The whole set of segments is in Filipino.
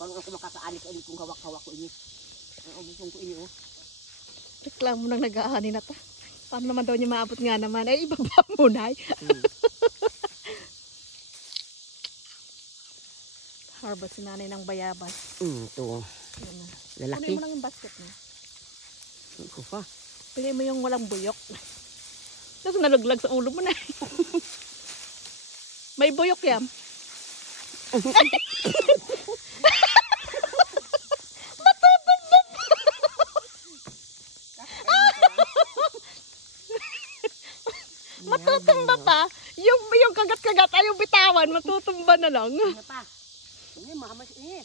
Parang ako makakaani ka kung hawak-hawak ko ini. Ang ubusong ko ini oh. Reklamo nang nag-aani na ta. Paano naman daw niya maabot nga naman? Ay, ibaba muna. Harvest si nanay ng bayabas. Ito. Lalaki. Kunin mo lang yung basket niya. Ito pa. Pili mo yung walang buyok. Tapos nalaglag sa ulo mo na. May buyok yan. Matutumba pa. Yung kagat-kagat ayaw bitawan. Matutumba na lang. Ano pa? Ini mahamas ini.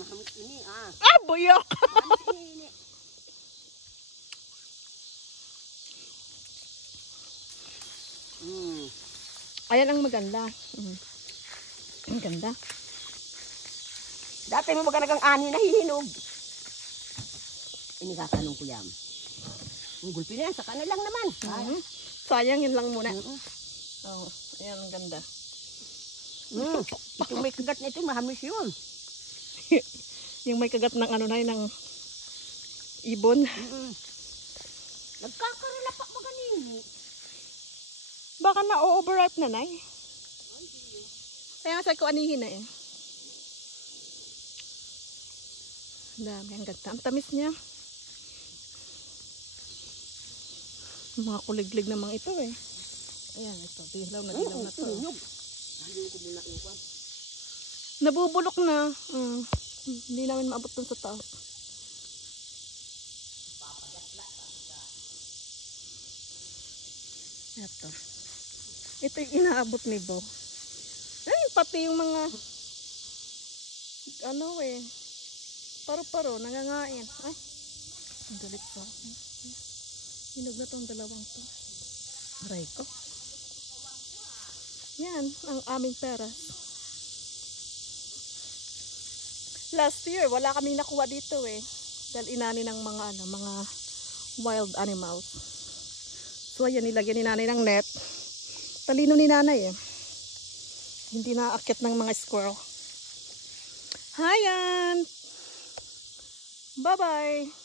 Mahamas ini ah. Ah, buyok. Mahamas ini. Ayan ang maganda. Ang ganda. Dati mo maganagang ani na hihinog. Ini katanong ko yan. Ang gulpi na yan, sa kanilang naman. Sayang yun lang muna. Oh, ayan ang ganda. Ito may kagat na ito, mahamis yun. Yung may kagat ng ano na yun, ng ibon. Nagkakarala pa maganin. Baka na-overripe na na eh. Kaya nga sabi ko anihin na eh. Dami, ang ganda. Ang tamis niya. Mga kuliglig namang ito eh. Ayan, ito. Dilaw na to. Nabubulok na. Hindi namin maabot dun sa taas. Ito. Ito yung inaabot ni Bo. Ay, pati yung mga ano eh. Paro-paro, nangangain. Ay, ang galit pa. Hinog na itong dalawang to. Aray ko. Yan, ang aming pera. Last year, wala kami nakuha dito eh. Dahil inani ng mga, mga wild animals. So, ayan, nilagyan ni nanay ng net. Talino ni nanay eh. Hindi naakyat ng mga squirrel. Hayan! Bye-bye!